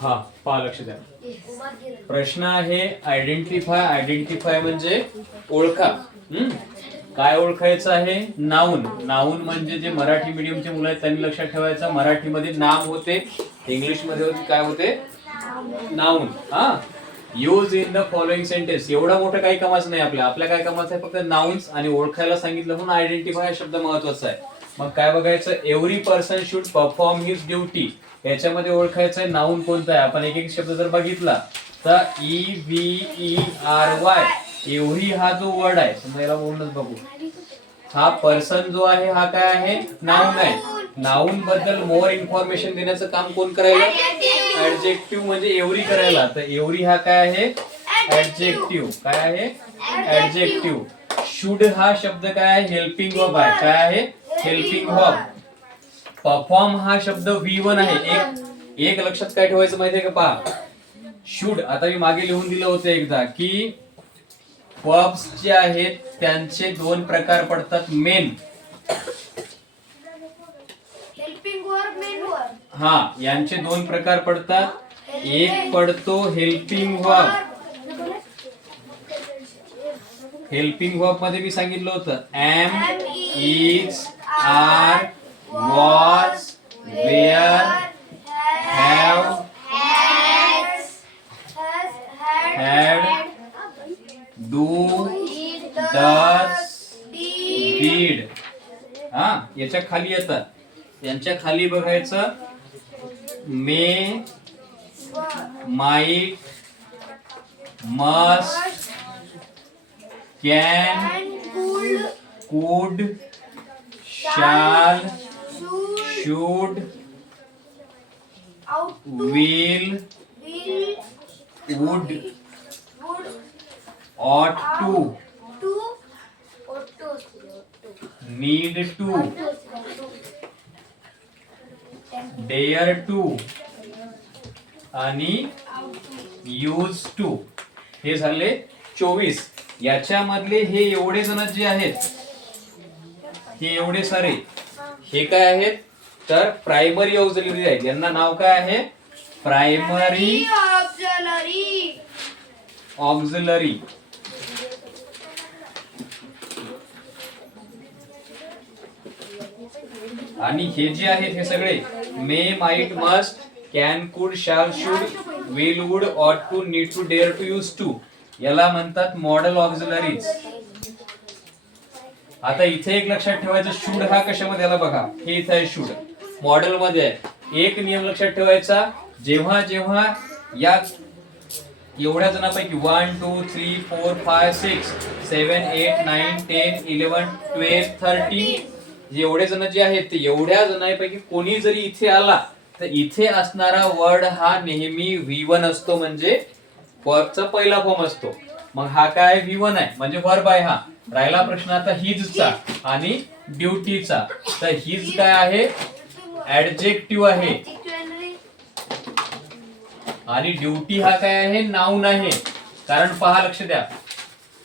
हा पहा, लक्ष द्या. प्रश्न आहे आयडेंटिफाय. आयडेंटिफाय म्हणजे ओळखा. काय ओळखायचं आहे? नाऊन. नाऊन म्हणजे जे मराठी मीडियमचे मुलं आहेत त्यांनी लक्षात ठेवायचं, मराठीमध्ये नाम होते, इंग्लिश मध्ये होते काय होते? नाऊन. हा, use in the following sentence. एवढा मोठं काही कामाचं नाही आपल्या काय कामाचं आहे? फक्त नाउन्स आणि ओळखायला सांगितलं म्हणून आयडेंटिफाय हा शब्द महत्वाचा आहे. मग काय बघायचं? Every person should perform his duty. याच्यामध्ये ओळखायचं आहे नाउन कोणता आहे. आपण एक एक शब्द जर बघितला तर EVERY, एव्हरी हा जो वर्ड आहे, समजा याला बोलूनच बघू, हा पर्सन जो आहे हा काय आहे? नाउन आहे. नाउन बद्दल मोर इन्फॉर्मेशन देण्याचं काम कोण करायला? ऍडजेक्टिव्ह म्हणजे एव्हरी करायला. तर एव्हरी हा काय आहे? ऍडजेक्टिव्ह. काय आहे? ऍडजेक्टिव्ह. शुड हा शब्द काय आहे? हेल्पिंग वर्ब आहे. काय आहे? Helping verb. परफॉर्म हा शब्द V1 आहे. एक लक्षात काय ठेवायचं माहितीये का? पहा, शुड, आता मी मागे लिहून दिलं होतं एकदा की वर्ब्स जे आहेत त्यांचे दोन प्रकार पडतात. मेन, हा, यांचे दोन प्रकार पडतात. एक पडतो हेल्पिंग वर्ब. हेल्पिंग वर्ब मध्ये मी सांगितलं होतं am, is, are, was, were, have, had, do, does, did. हा, याच्या खाली येतात. यांच्या खाली बघायचं मे, might, must, can, could, shall, should, will, would, ought to, need to, dare to आणि यूज टू. हे झाले 24. याच्यामधले हे एवढे जण जे आहेत, हे एवढे सारे, हे काय आहेत? तर प्रायमरी ऑक्झिलरी आहेत. यांना नाव काय आहे? Primary auxiliary. आणि हे जे आहेत हे सगळे मे, might, must, can, could, shall, should, will, would, ought to, need to, dare to, use to, याला म्हणतात मॉडेल ऑक्झिलरीज. आता इथे एक लक्षात ठेवायचं, शुड हा कशामध्ये आला बघा. हे इथे आहे शुड, मॉडेल मध्ये आहे. एक नियम लक्षात ठेवायचा, जेव्हा जेव्हा या एवढ्या जणांपैकी 1 2 3 4 5 6 7 8 9 10 11 12 13 एवढे जण जे आहेत ते एवढ्या जणांपैकी कोणी जरी इथे आला तर इथे असणारा वर्ड हा नेहमी V1 असतो, म्हणजे वर्बचा पहिला फॉर्म असतो. मग हा काय V1 आहे म्हणजे वर्ब आहे. हा राहिला प्रश्न आता हिजचा आणि ड्युटीचा. तर हिज काय आहे? ऍडजेक्टिव्ह आहे. आणि ड्युटी हा काय आहे? नाउन आहे. कारण पहा, लक्ष द्या,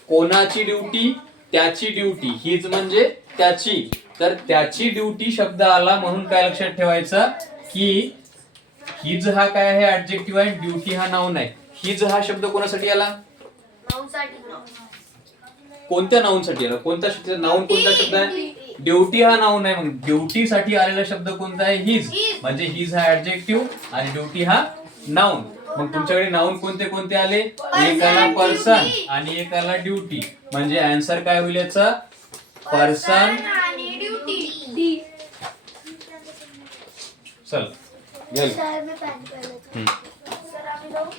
कोणाची ड्युटी? त्याची ड्युटी. हिज म्हणजे त्याची. तर त्याची ड्युटी शब्द आला म्हणून काय लक्षात ठेवायचं की हिज हा काय आहे? ऍडजेक्टिव्ह आहे. ड्युटी हा नाउन आहे. हिज हा शब्द कोणासाठी आला? कोणत्या नाउन साठी आला? कोणता नाउन? कोणता शब्द आहे? ड्युटी हा नाउन आहे. मग ड्युटी साठी आलेला शब्द कोणता आहे? हिज. म्हणजे हिज हा ऍडजेक्टिव्ह आणि ड्युटी हा नाउन. मग तुमच्याकडे नाउन कोणते कोणते आले? एकाला पर्सन आणि एकाला ड्युटी. म्हणजे आन्सर काय होईल याचा? पर्सन आणि ड्युटी. चल